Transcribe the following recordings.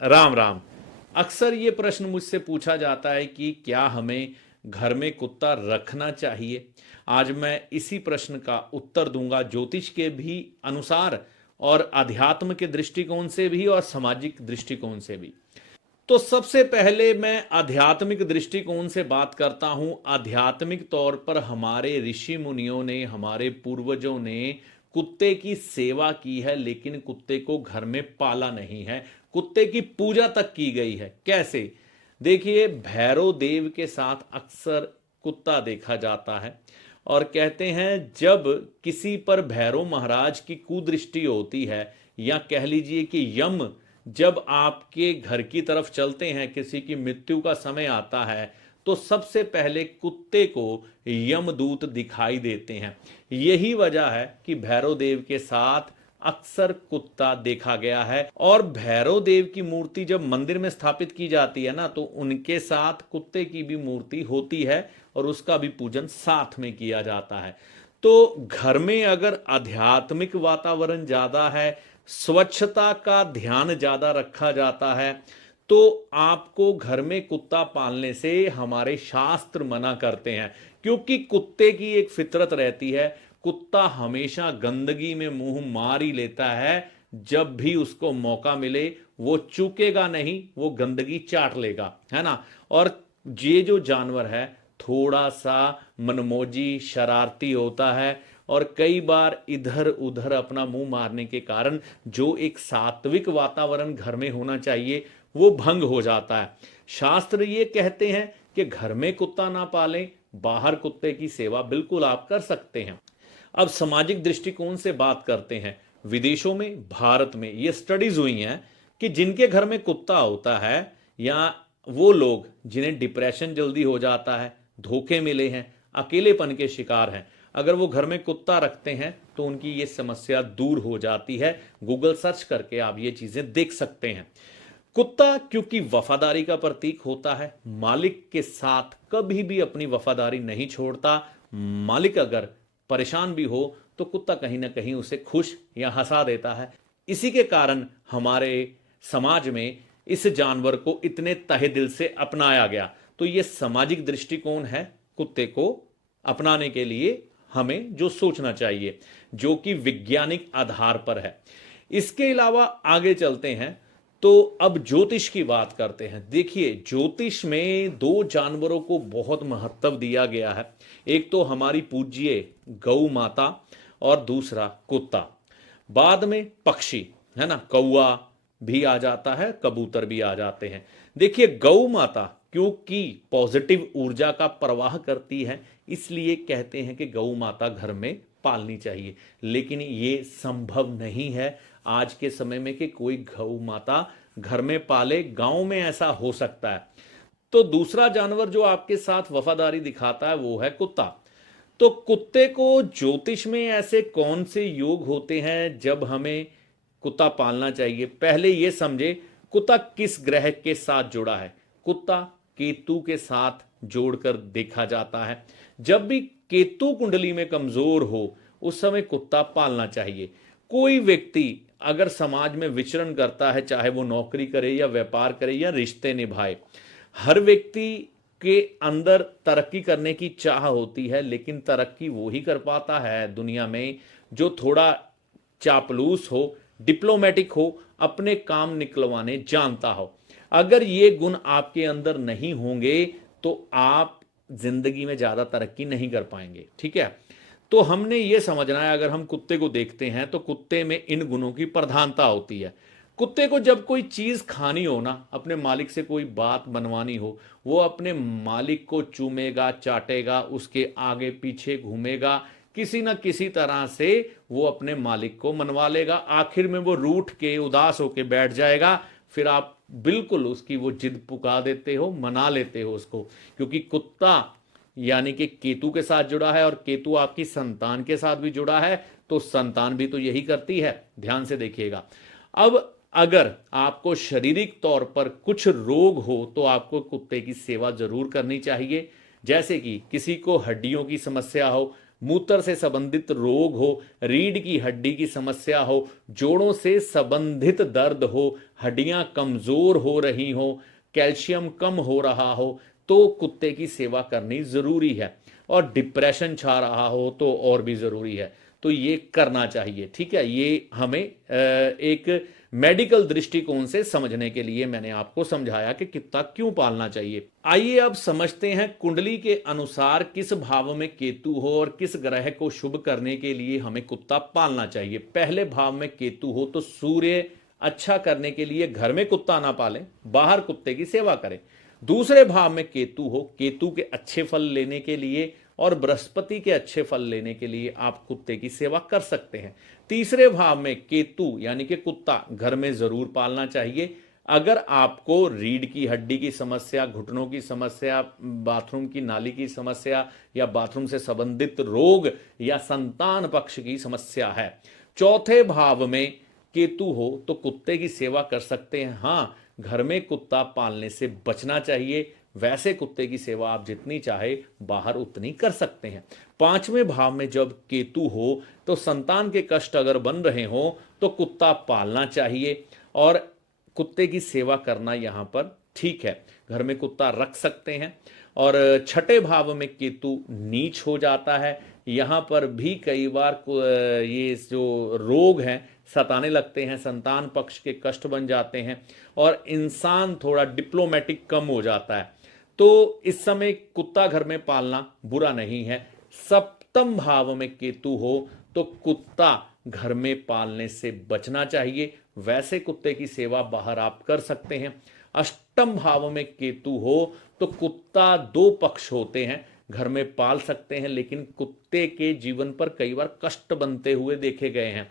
राम राम। अक्सर ये प्रश्न मुझसे पूछा जाता है कि क्या हमें घर में कुत्ता रखना चाहिए। आज मैं इसी प्रश्न का उत्तर दूंगा, ज्योतिष के भी अनुसार और अध्यात्म के दृष्टिकोण से भी और सामाजिक दृष्टिकोण से भी। तो सबसे पहले मैं आध्यात्मिक दृष्टिकोण से बात करता हूं। आध्यात्मिक तौर पर हमारे ऋषि मुनियों ने, हमारे पूर्वजों ने कुत्ते की सेवा की है, लेकिन कुत्ते को घर में पाला नहीं है। कुत्ते की पूजा तक की गई है। कैसे? देखिए, भैरव देव के साथ अक्सर कुत्ता देखा जाता है और कहते हैं जब किसी पर भैरव महाराज की कुदृष्टि होती है, या कह लीजिए कि यम जब आपके घर की तरफ चलते हैं, किसी की मृत्यु का समय आता है, तो सबसे पहले कुत्ते को यमदूत दिखाई देते हैं। यही वजह है कि भैरव देव के साथ अक्सर कुत्ता देखा गया है। और भैरव देव की मूर्ति जब मंदिर में स्थापित की जाती है ना, तो उनके साथ कुत्ते की भी मूर्ति होती है और उसका भी पूजन साथ में किया जाता है। तो घर में अगर आध्यात्मिक वातावरण ज्यादा है, स्वच्छता का ध्यान ज्यादा रखा जाता है, तो आपको घर में कुत्ता पालने से हमारे शास्त्र मना करते हैं। क्योंकि कुत्ते की एक फितरत रहती है, कुत्ता हमेशा गंदगी में मुंह मार ही लेता है। जब भी उसको मौका मिले वो चूकेगा नहीं, वो गंदगी चाट लेगा, है ना। और ये जो जानवर है थोड़ा सा मनमोजी, शरारती होता है और कई बार इधर उधर अपना मुंह मारने के कारण जो एक सात्विक वातावरण घर में होना चाहिए वो भंग हो जाता है। शास्त्र ये कहते हैं कि घर में कुत्ता ना पालें, बाहर कुत्ते की सेवा बिल्कुल आप कर सकते हैं। अब सामाजिक दृष्टिकोण से बात करते हैं। विदेशों में, भारत में ये स्टडीज हुई हैं कि जिनके घर में कुत्ता होता है, या वो लोग जिन्हें डिप्रेशन जल्दी हो जाता है, धोखे मिले हैं, अकेलेपन के शिकार हैं, अगर वो घर में कुत्ता रखते हैं तो उनकी ये समस्या दूर हो जाती है। गूगल सर्च करके आप ये चीजें देख सकते हैं। कुत्ता क्योंकि वफादारी का प्रतीक होता है, मालिक के साथ कभी भी अपनी वफादारी नहीं छोड़ता। मालिक अगर परेशान भी हो तो कुत्ता कहीं ना कहीं उसे खुश या हंसा देता है। इसी के कारण हमारे समाज में इस जानवर को इतने तहे दिल से अपनाया गया। तो ये सामाजिक दृष्टिकोण है कुत्ते को अपनाने के लिए हमें जो सोचना चाहिए, जो कि वैज्ञानिक आधार पर है। इसके अलावा आगे चलते हैं तो अब ज्योतिष की बात करते हैं। देखिए, ज्योतिष में दो जानवरों को बहुत महत्व दिया गया है। एक तो हमारी पूज्य गौ माता और दूसरा कुत्ता। बाद में पक्षी, है ना, कौवा भी आ जाता है, कबूतर भी आ जाते हैं। देखिए, गौ माता क्योंकि पॉजिटिव ऊर्जा का प्रवाह करती है, इसलिए कहते हैं कि गौ माता घर में पालनी चाहिए। लेकिन ये संभव नहीं है आज के समय में कि कोई गौ माता घर में पाले। गांव में ऐसा हो सकता है। तो दूसरा जानवर जो आपके साथ वफादारी दिखाता है वो है कुत्ता। तो कुत्ते को ज्योतिष में ऐसे कौन से योग होते हैं जब हमें कुत्ता पालना चाहिए? पहले यह समझे कुत्ता किस ग्रह के साथ जुड़ा है। कुत्ता केतु के साथ जोड़कर देखा जाता है। जब भी केतु कुंडली में कमजोर हो उस समय कुत्ता पालना चाहिए। कोई व्यक्ति अगर समाज में विचरण करता है, चाहे वो नौकरी करे या व्यापार करे या रिश्ते निभाए, हर व्यक्ति के अंदर तरक्की करने की चाह होती है, लेकिन तरक्की वो ही कर पाता है दुनिया में जो थोड़ा चापलूस हो, डिप्लोमेटिक हो, अपने काम निकलवाने जानता हो। अगर ये गुण आपके अंदर नहीं होंगे तो आप जिंदगी में ज्यादा तरक्की नहीं कर पाएंगे। ठीक है, तो हमने ये समझना है, अगर हम कुत्ते को देखते हैं तो कुत्ते में इन गुणों की प्रधानता होती है। कुत्ते को जब कोई चीज खानी हो ना, अपने मालिक से कोई बात बनवानी हो, वो अपने मालिक को चूमेगा, चाटेगा, उसके आगे पीछे घूमेगा, किसी ना किसी तरह से वो अपने मालिक को मनवा लेगा। आखिर में वो रूठ के उदास होके बैठ जाएगा, फिर आप बिल्कुल उसकी वो जिद पुका देते हो, मना लेते हो उसको। क्योंकि कुत्ता यानी कि केतु के साथ जुड़ा है और केतु आपकी संतान के साथ भी जुड़ा है, तो संतान भी तो यही करती है। ध्यान से देखिएगा। अब अगर आपको शारीरिक तौर पर कुछ रोग हो तो आपको कुत्ते की सेवा जरूर करनी चाहिए। जैसे कि किसी को हड्डियों की समस्या हो, मूत्र से संबंधित रोग हो, रीढ़ की हड्डी की समस्या हो, जोड़ों से संबंधित दर्द हो, हड्डियां कमजोर हो रही हो, कैल्शियम कम हो रहा हो, तो कुत्ते की सेवा करनी जरूरी है। और डिप्रेशन छा रहा हो तो और भी जरूरी है, तो ये करना चाहिए। ठीक है, ये हमें एक मेडिकल दृष्टिकोण से समझने के लिए मैंने आपको समझाया कि कुत्ता क्यों पालना चाहिए। आइए अब समझते हैं कुंडली के अनुसार किस भाव में केतु हो और किस ग्रह को शुभ करने के लिए हमें कुत्ता पालना चाहिए। पहले भाव में केतु हो तो सूर्य अच्छा करने के लिए घर में कुत्ता ना पालें, बाहर कुत्ते की सेवा करें। दूसरे भाव में केतु हो, केतु के अच्छे फल लेने के लिए और बृहस्पति के अच्छे फल लेने के लिए आप कुत्ते की सेवा कर सकते हैं। तीसरे भाव में केतु यानी कि कुत्ता घर में जरूर पालना चाहिए। अगर आपको रीढ़ की हड्डी की समस्या, घुटनों की समस्या, बाथरूम की नाली की समस्या या बाथरूम से संबंधित रोग या संतान पक्ष की समस्या है। चौथे भाव में केतु हो तो कुत्ते की सेवा कर सकते हैं। हाँ, घर में कुत्ता पालने से बचना चाहिए। वैसे कुत्ते की सेवा आप जितनी चाहे बाहर उतनी कर सकते हैं। पांचवें भाव में जब केतु हो तो संतान के कष्ट अगर बन रहे हो तो कुत्ता पालना चाहिए और कुत्ते की सेवा करना यहां पर ठीक है, घर में कुत्ता रख सकते हैं। और छठे भाव में केतु नीच हो जाता है, यहां पर भी कई बार ये जो रोग हैं सताने लगते हैं, संतान पक्ष के कष्ट बन जाते हैं और इंसान थोड़ा डिप्लोमेटिक कम हो जाता है, तो इस समय कुत्ता घर में पालना बुरा नहीं है। सप्तम भाव में केतु हो तो कुत्ता घर में पालने से बचना चाहिए, वैसे कुत्ते की सेवा बाहर आप कर सकते हैं। अष्टम भाव में केतु हो तो कुत्ता दो पक्ष होते हैं, घर में पाल सकते हैं लेकिन कुत्ते के जीवन पर कई बार कष्ट बनते हुए देखे गए हैं,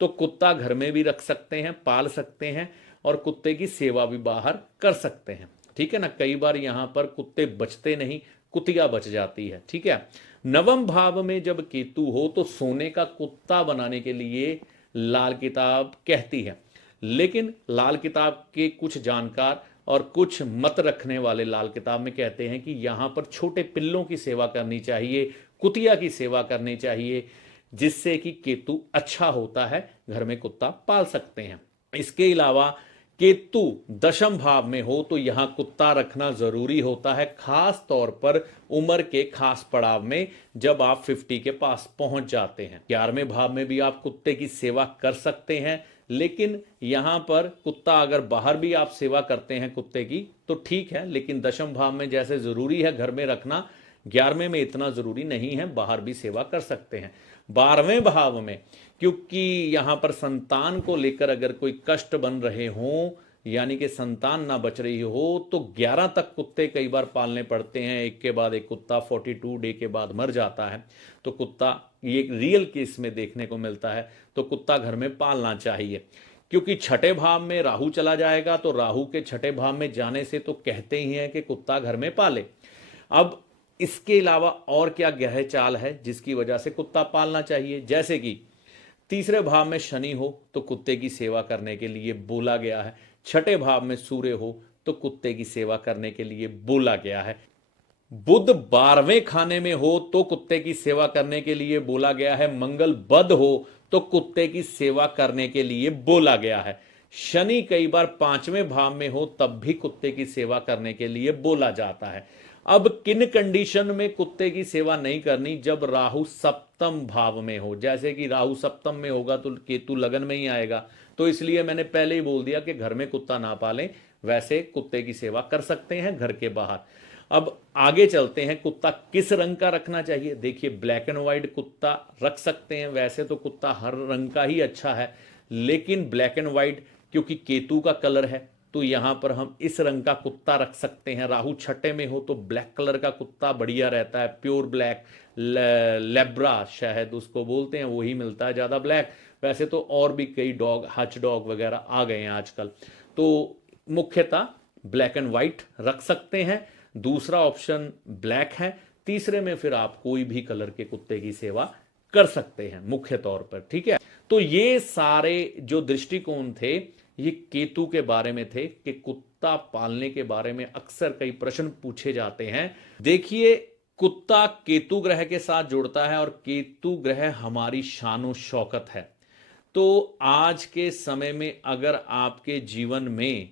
तो कुत्ता घर में भी रख सकते हैं, पाल सकते हैं और कुत्ते की सेवा भी बाहर कर सकते हैं। ठीक है ना, कई बार यहां पर कुत्ते बचते नहीं, कुतिया बच जाती है। ठीक है, नवम भाव में जब केतु हो तो सोने का कुत्ता बनाने के लिए लाल किताब कहती है, लेकिन लाल किताब के कुछ जानकार और कुछ मत रखने वाले लाल किताब में कहते हैं कि यहां पर छोटे पिल्लों की सेवा करनी चाहिए, कुतिया की सेवा करनी चाहिए, जिससे कि केतु अच्छा होता है, घर में कुत्ता पाल सकते हैं। इसके अलावा केतु दशम भाव में हो तो यहां कुत्ता रखना जरूरी होता है, खास तौर पर उम्र के खास पड़ाव में जब आप 50 के पास पहुंच जाते हैं। 11वें भाव में भी आप कुत्ते की सेवा कर सकते हैं, लेकिन यहां पर कुत्ता अगर बाहर भी आप सेवा करते हैं कुत्ते की तो ठीक है, लेकिन दशम भाव में जैसे जरूरी है घर में रखना, 11वें में इतना जरूरी नहीं है, बाहर भी सेवा कर सकते हैं। 12वें भाव में क्योंकि यहां पर संतान को लेकर अगर कोई कष्ट बन रहे हों यानी कि संतान ना बच रही हो तो 11 तक कुत्ते कई बार पालने पड़ते हैं, एक के बाद एक कुत्ता 42 डे के बाद मर जाता है, तो कुत्ता ये एक रियल केस में देखने को मिलता है, तो कुत्ता घर में पालना चाहिए। क्योंकि छठे भाव में राहु चला जाएगा, तो राहु के छठे भाव में जाने से तो कहते ही हैं कि कुत्ता घर में पाले। अब इसके अलावा और क्या गहरे चाल है जिसकी वजह से कुत्ता पालना चाहिए, जैसे कि तीसरे भाव में शनि हो तो कुत्ते की सेवा करने के लिए बोला गया है, छठे भाव में सूर्य हो तो कुत्ते की सेवा करने के लिए बोला गया है, बुध 12वें खाने में हो तो कुत्ते की सेवा करने के लिए बोला गया है, मंगल बद हो तो कुत्ते की सेवा करने के लिए बोला गया है, शनि कई बार 5वें भाव में हो तब भी कुत्ते की सेवा करने के लिए बोला जाता है। अब किन कंडीशन में कुत्ते की सेवा नहीं करनी, जब राहु सप्तम भाव में हो, जैसे कि राहु सप्तम में होगा तो केतु लगन में ही आएगा, तो इसलिए मैंने पहले ही बोल दिया कि घर में कुत्ता ना पालें, वैसे कुत्ते की सेवा कर सकते हैं घर के बाहर। अब आगे चलते हैं, कुत्ता किस रंग का रखना चाहिए। देखिए, ब्लैक एंड व्हाइट कुत्ता रख सकते हैं, वैसे तो कुत्ता हर रंग का ही अच्छा है, लेकिन ब्लैक एंड व्हाइट क्योंकि केतु का कलर है तो यहां पर हम इस रंग का कुत्ता रख सकते हैं। राहु छठे में हो तो ब्लैक कलर का कुत्ता बढ़िया रहता है, प्योर ब्लैक, लेब्रा शायद उसको बोलते हैं, वही मिलता है ज्यादा ब्लैक। वैसे तो और भी कई डॉग, हच डॉग वगैरह आ गए हैं आजकल, तो मुख्यतः ब्लैक एंड व्हाइट रख सकते हैं। दूसरा ऑप्शन ब्लैक है, तीसरे में फिर आप कोई भी कलर के कुत्ते की सेवा कर सकते हैं मुख्य तौर पर। ठीक है, तो ये सारे जो दृष्टिकोण थे ये केतु के बारे में थे कि कुत्ता पालने के बारे में अक्सर कई प्रश्न पूछे जाते हैं। देखिए, कुत्ता केतु ग्रह के साथ जुड़ता है और केतु ग्रह हमारी शानो शौकत है। तो आज के समय में अगर आपके जीवन में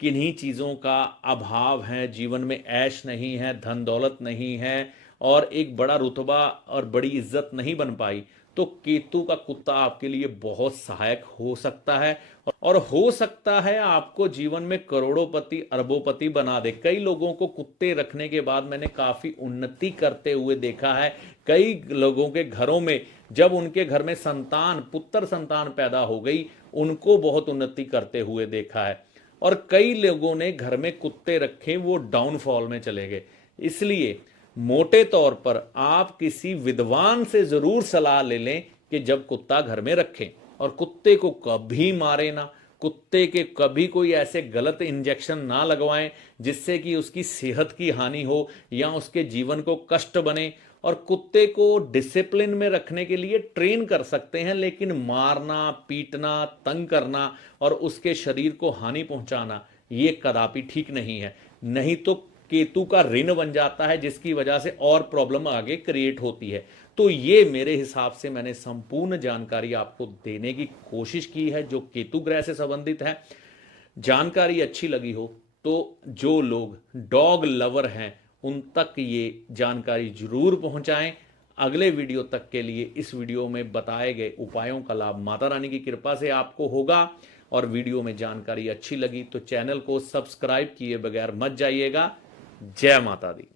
किन्हीं चीज़ों का अभाव है, जीवन में ऐश नहीं है, धन दौलत नहीं है और एक बड़ा रुतबा और बड़ी इज्जत नहीं बन पाई, तो केतु का कुत्ता आपके लिए बहुत सहायक हो सकता है और हो सकता है आपको जीवन में करोड़ोंपति अरबोंपति बना दे। कई लोगों को कुत्ते रखने के बाद मैंने काफ़ी उन्नति करते हुए देखा है। कई लोगों के घरों में जब उनके घर में संतान पुत्र संतान पैदा हो गई, उनको बहुत उन्नति करते हुए देखा है। और कई लोगों ने घर में कुत्ते रखे, वो डाउनफॉल में चले गए। इसलिए मोटे तौर पर आप किसी विद्वान से जरूर सलाह ले लें कि जब कुत्ता घर में रखें, और कुत्ते को कभी मारे ना, कुत्ते के कभी कोई ऐसे गलत इंजेक्शन ना लगवाएं जिससे कि उसकी सेहत की हानि हो या उसके जीवन को कष्ट बने। और कुत्ते को डिसिप्लिन में रखने के लिए ट्रेन कर सकते हैं, लेकिन मारना, पीटना, तंग करना और उसके शरीर को हानि पहुंचाना ये कदापि ठीक नहीं है। नहीं तो केतु का ऋण बन जाता है, जिसकी वजह से और प्रॉब्लम आगे क्रिएट होती है। तो ये मेरे हिसाब से मैंने संपूर्ण जानकारी आपको देने की कोशिश की है जो केतु ग्रह से संबंधित है। जानकारी अच्छी लगी हो तो जो लोग डॉग लवर हैं उन तक ये जानकारी जरूर पहुंचाएं। अगले वीडियो तक के लिए इस वीडियो में बताए गए उपायों का लाभ माता रानी की कृपा से आपको होगा। और वीडियो में जानकारी अच्छी लगी तो चैनल को सब्सक्राइब किए बगैर मत जाइएगा। जय माता दी।